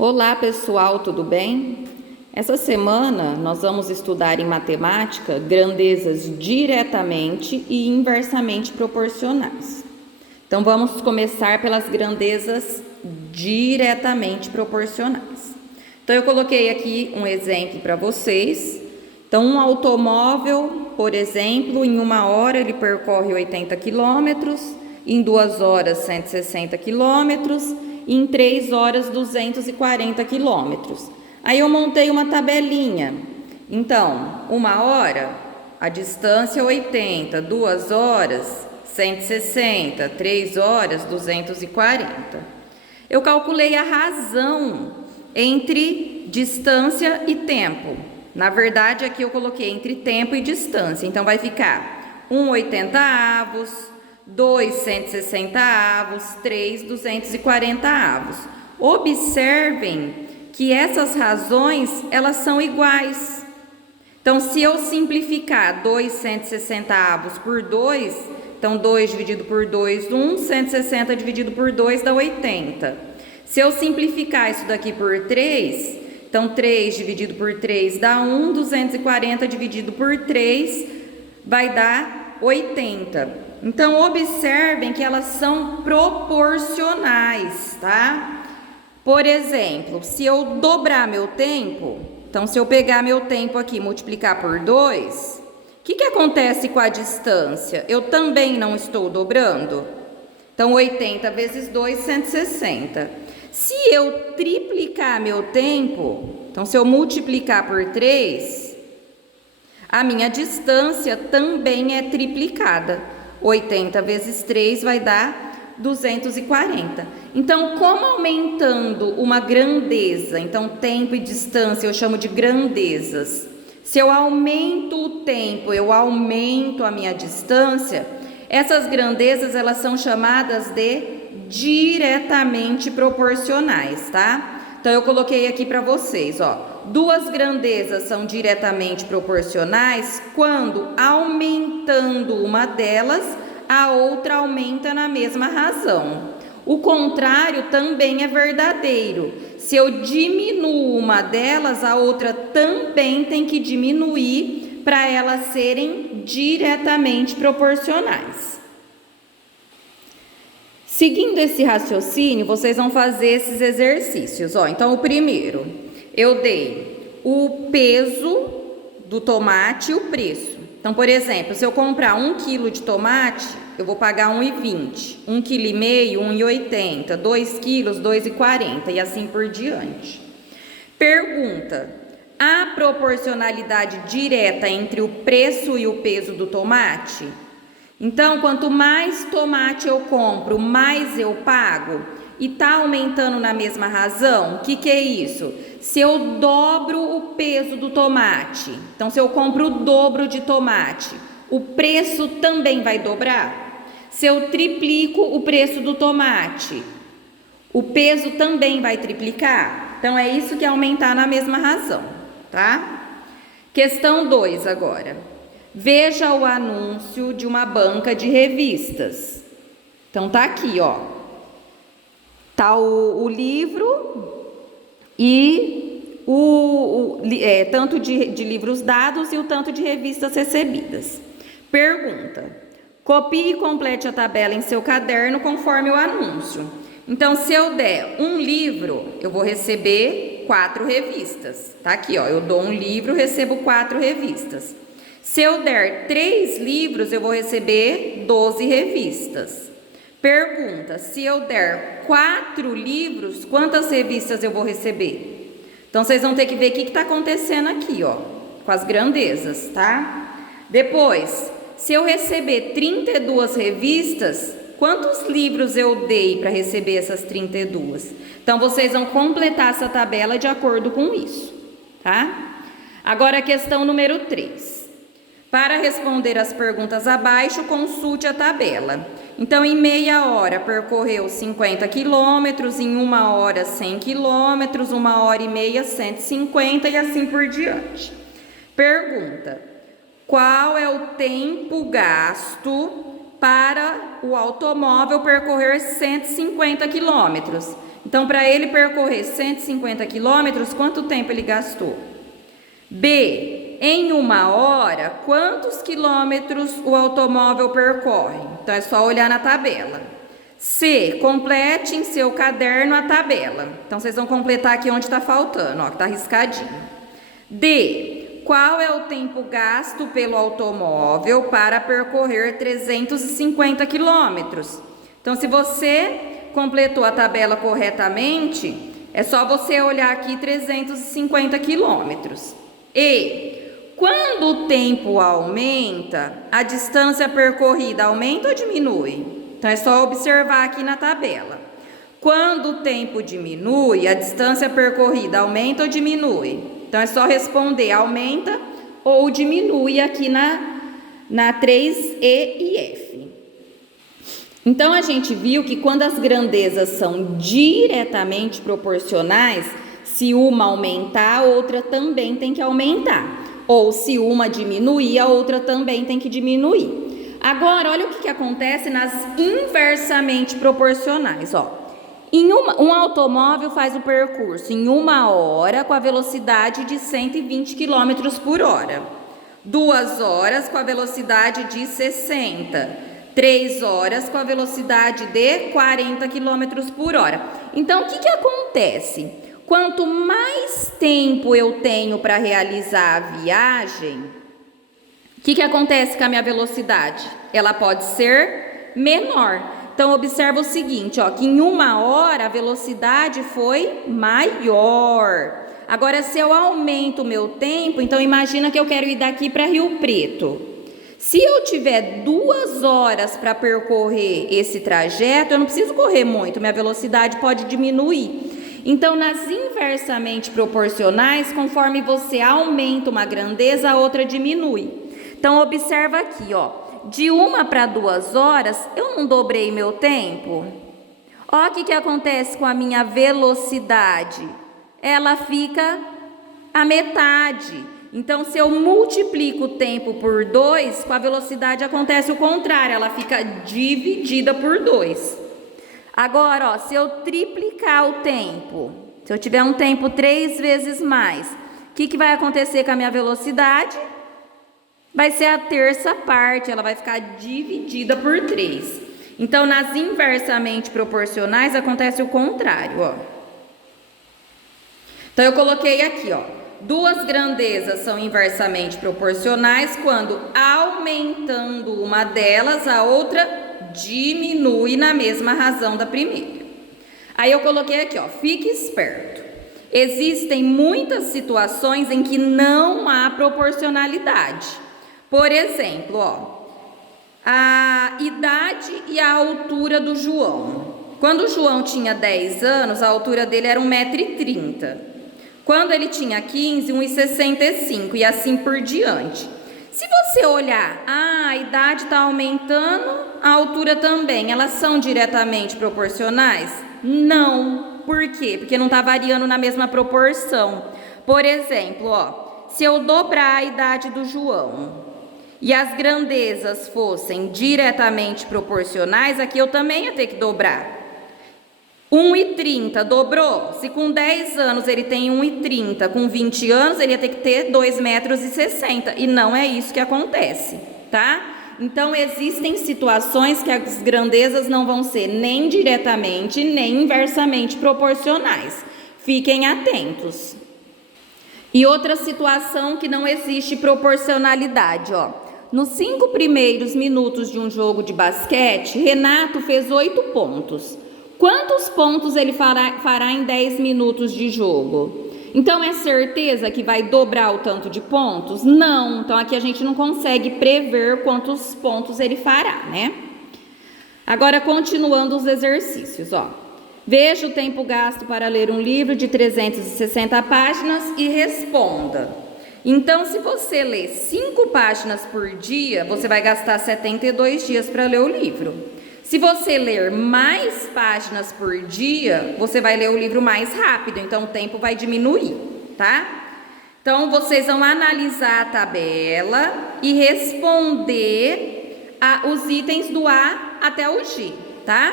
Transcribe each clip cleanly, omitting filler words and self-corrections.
Olá pessoal, tudo bem? Essa semana nós vamos estudar em matemática grandezas diretamente e inversamente proporcionais. Então vamos começar pelas grandezas diretamente proporcionais. Então eu coloquei aqui um exemplo para vocês. Então um automóvel, por exemplo, em 1 hora ele percorre 80 quilômetros, em 2 horas 160 quilômetros, em 3 horas 240 quilômetros. Aí eu montei uma tabelinha. Então, 1 hora, a distância é 80, 2 horas 160, 3 horas 240. Eu calculei a razão entre distância e tempo. Na verdade, aqui eu coloquei entre tempo e distância. Então, vai ficar 1/80, 2 160, 3 240. Observem que essas razões, elas são iguais. Então, se eu simplificar 2 160 por 2, então 2 dividido por 2, 1, 160 dividido por 2 dá 80. Se eu simplificar isso daqui por 3, então 3 dividido por 3 dá 1, 240 dividido por 3 vai dar 80. Então, observem que elas são proporcionais, tá? Por exemplo, se eu dobrar meu tempo, então se eu pegar meu tempo aqui e multiplicar por 2, o que acontece com a distância? Eu também não estou dobrando? Então, 80 vezes 2, 160. Se eu triplicar meu tempo, então se eu multiplicar por 3, a minha distância também é triplicada. 80 vezes 3 vai dar 240. Então, como aumentando uma grandeza, então tempo e distância eu chamo de grandezas. Se eu aumento o tempo, eu aumento a minha distância, essas grandezas elas são chamadas de diretamente proporcionais, tá? Então, eu coloquei aqui para vocês, ó. Duas grandezas são diretamente proporcionais quando, aumentando uma delas, a outra aumenta na mesma razão. O contrário também é verdadeiro. Se eu diminuo uma delas, a outra também tem que diminuir para elas serem diretamente proporcionais. Seguindo esse raciocínio, vocês vão fazer esses exercícios. Ó, então, o primeiro, eu dei o peso do tomate e o preço. Então, por exemplo, se eu comprar 1 quilo de tomate, eu vou pagar 1,20. 1,5 kg, 1,80. 2 quilos, 2,40 e assim por diante. Pergunta: há proporcionalidade direta entre o preço e o peso do tomate? Então, quanto mais tomate eu compro, mais eu pago? E está aumentando na mesma razão? O que é isso? Se eu dobro o peso do tomate, então se eu compro o dobro de tomate, o preço também vai dobrar? Se eu triplico o preço do tomate, o peso também vai triplicar? Então é isso que é aumentar na mesma razão, tá? Questão 2 agora. Veja o anúncio de uma banca de revistas. Então tá aqui, ó. Tá o livro e tanto de livros dados e o tanto de revistas recebidas. Pergunta: copie e complete a tabela em seu caderno conforme o anúncio. Então, se eu der um livro, eu vou receber 4 revistas. Tá aqui, ó. Eu dou um livro, recebo 4 revistas. Se eu der 3 livros, eu vou receber 12 revistas. Pergunta: se eu der 4 livros, quantas revistas eu vou receber? Então, vocês vão ter que ver o que está acontecendo aqui, ó, com as grandezas, tá? Depois, se eu receber 32 revistas, quantos livros eu dei para receber essas 32? Então, vocês vão completar essa tabela de acordo com isso, tá? Agora, a questão número 3. Para responder as perguntas abaixo, consulte a tabela. Então, em meia hora, percorreu 50 quilômetros, em 1 hora, 100 quilômetros, 1 hora e meia, 150 e assim por diante. Pergunta: qual é o tempo gasto para o automóvel percorrer 150 quilômetros? Então, para ele percorrer 150 quilômetros, quanto tempo ele gastou? B, em 1 hora, quantos quilômetros o automóvel percorre? Então, é só olhar na tabela. C, complete em seu caderno a tabela. Então, vocês vão completar aqui onde está faltando, ó, que está riscadinho. D, qual é o tempo gasto pelo automóvel para percorrer 350 quilômetros? Então, se você completou a tabela corretamente, é só você olhar aqui 350 quilômetros. E, quando o tempo aumenta, a distância percorrida aumenta ou diminui? Então, é só observar aqui na tabela. Quando o tempo diminui, a distância percorrida aumenta ou diminui? Então, é só responder aumenta ou diminui aqui na 3E e F. Então, a gente viu que quando as grandezas são diretamente proporcionais, se uma aumentar, a outra também tem que aumentar. Ou se uma diminuir, a outra também tem que diminuir. Agora, olha o que acontece nas inversamente proporcionais, ó. Um automóvel faz o percurso em 1 hora com a velocidade de 120 km por hora. 2 horas com a velocidade de 60. 3 horas com a velocidade de 40 km por hora. Então, o que acontece? Quanto mais tempo eu tenho para realizar a viagem, o que acontece com a minha velocidade? Ela pode ser menor. Então, observa o seguinte, ó, que em 1 hora a velocidade foi maior. Agora, se eu aumento o meu tempo, então imagina que eu quero ir daqui para Rio Preto. Se eu tiver 2 horas para percorrer esse trajeto, eu não preciso correr muito, minha velocidade pode diminuir. Então, nas inversamente proporcionais, conforme você aumenta uma grandeza, a outra diminui. Então, observa aqui, ó, de 1 para 2 horas, eu não dobrei meu tempo? Ó, o que acontece com a minha velocidade? Ela fica a metade. Então, se eu multiplico o tempo por 2, com a velocidade acontece o contrário, ela fica dividida por 2. Agora, ó, se eu triplicar o tempo, se eu tiver um tempo 3 vezes mais, o que vai acontecer com a minha velocidade? Vai ser a terça parte, ela vai ficar dividida por 3. Então, nas inversamente proporcionais, acontece o contrário, ó. Então, eu coloquei aqui, ó. 2 grandezas são inversamente proporcionais quando, aumentando uma delas, a outra diminui na mesma razão da primeira. Aí eu coloquei aqui, ó, fique esperto. Existem muitas situações em que não há proporcionalidade. Por exemplo, ó, a idade e a altura do João. Quando o João tinha 10 anos, a altura dele era 1,30 m. Quando ele tinha 15, 1,65 m e assim por diante. Se você olhar, a idade está aumentando, a altura também, elas são diretamente proporcionais? Não. Por quê? Porque não está variando na mesma proporção. Por exemplo, ó, se eu dobrar a idade do João e as grandezas fossem diretamente proporcionais, aqui eu também ia ter que dobrar. 1,30 m, dobrou? Se com 10 anos ele tem 1,30 m, com 20 anos ele ia ter que ter 2,60 m. E não é isso que acontece, tá? Então, existem situações que as grandezas não vão ser nem diretamente, nem inversamente proporcionais. Fiquem atentos. E outra situação que não existe proporcionalidade, ó. Nos 5 primeiros minutos de um jogo de basquete, Renato fez 8 pontos. Quantos pontos ele fará em 10 minutos de jogo? Então, é certeza que vai dobrar o tanto de pontos? Não. Então, aqui a gente não consegue prever quantos pontos ele fará, né? Agora, continuando os exercícios, ó. Veja o tempo gasto para ler um livro de 360 páginas e responda. Então, se você ler 5 páginas por dia, você vai gastar 72 dias para ler o livro. Se você ler mais páginas por dia, você vai ler o livro mais rápido, então o tempo vai diminuir, tá? Então, vocês vão analisar a tabela e responder os itens do A até o G, tá?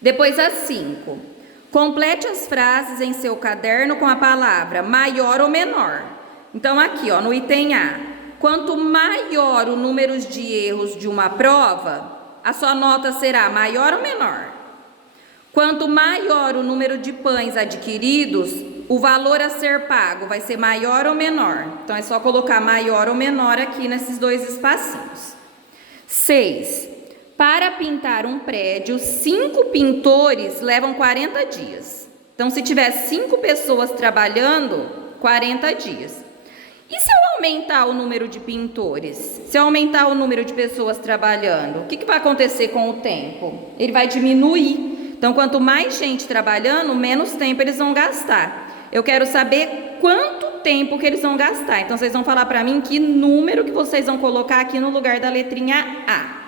Depois a 5. Complete as frases em seu caderno com a palavra maior ou menor. Então, aqui, ó, no item A, quanto maior o número de erros de uma prova, a sua nota será maior ou menor? Quanto maior o número de pães adquiridos, o valor a ser pago vai ser maior ou menor? Então, é só colocar maior ou menor aqui nesses dois espacinhos. 6. Para pintar um prédio, 5 pintores levam 40 dias. Então, se tiver 5 pessoas trabalhando, 40 dias. E se eu aumentar o número de pintores? Se eu aumentar o número de pessoas trabalhando, o que vai acontecer com o tempo? Ele vai diminuir. Então, quanto mais gente trabalhando, menos tempo eles vão gastar. Eu quero saber quanto tempo que eles vão gastar. Então, vocês vão falar para mim que número que vocês vão colocar aqui no lugar da letrinha A.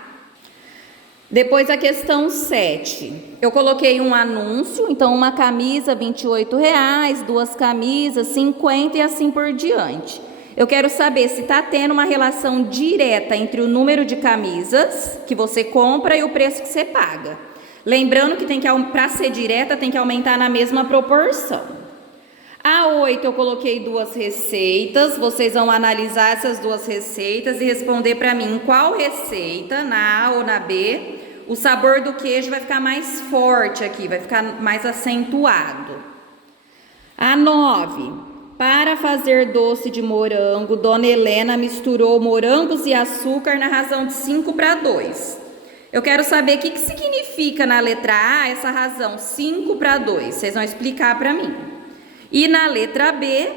Depois a questão 7. Eu coloquei um anúncio, então uma camisa R$ 28,00, 2 camisas 50 e assim por diante. Eu quero saber se está tendo uma relação direta entre o número de camisas que você compra e o preço que você paga. Lembrando que para ser direta tem que aumentar na mesma proporção. A 8 eu coloquei 2 receitas, vocês vão analisar essas 2 receitas e responder para mim em qual receita, na A ou na B, o sabor do queijo vai ficar mais forte aqui, vai ficar mais acentuado. A 9, para fazer doce de morango, Dona Helena misturou morangos e açúcar na razão de 5:2. Eu quero saber o que significa na letra A essa razão 5:2, vocês vão explicar para mim. E na letra B,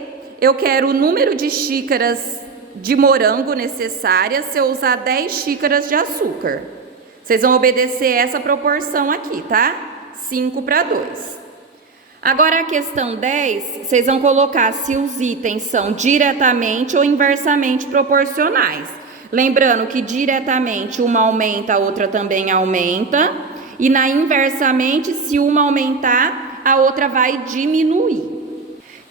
eu quero o número de xícaras de morango necessárias se eu usar 10 xícaras de açúcar. Vocês vão obedecer essa proporção aqui, tá? 5:2. Agora a questão 10, vocês vão colocar se os itens são diretamente ou inversamente proporcionais. Lembrando que diretamente uma aumenta, a outra também aumenta. E na inversamente, se uma aumentar, a outra vai diminuir.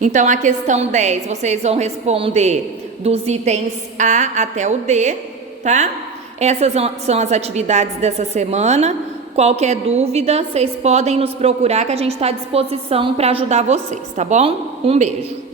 Então, a questão 10, vocês vão responder dos itens A até o D, tá? Essas são as atividades dessa semana. Qualquer dúvida, vocês podem nos procurar que a gente está à disposição para ajudar vocês, tá bom? Um beijo.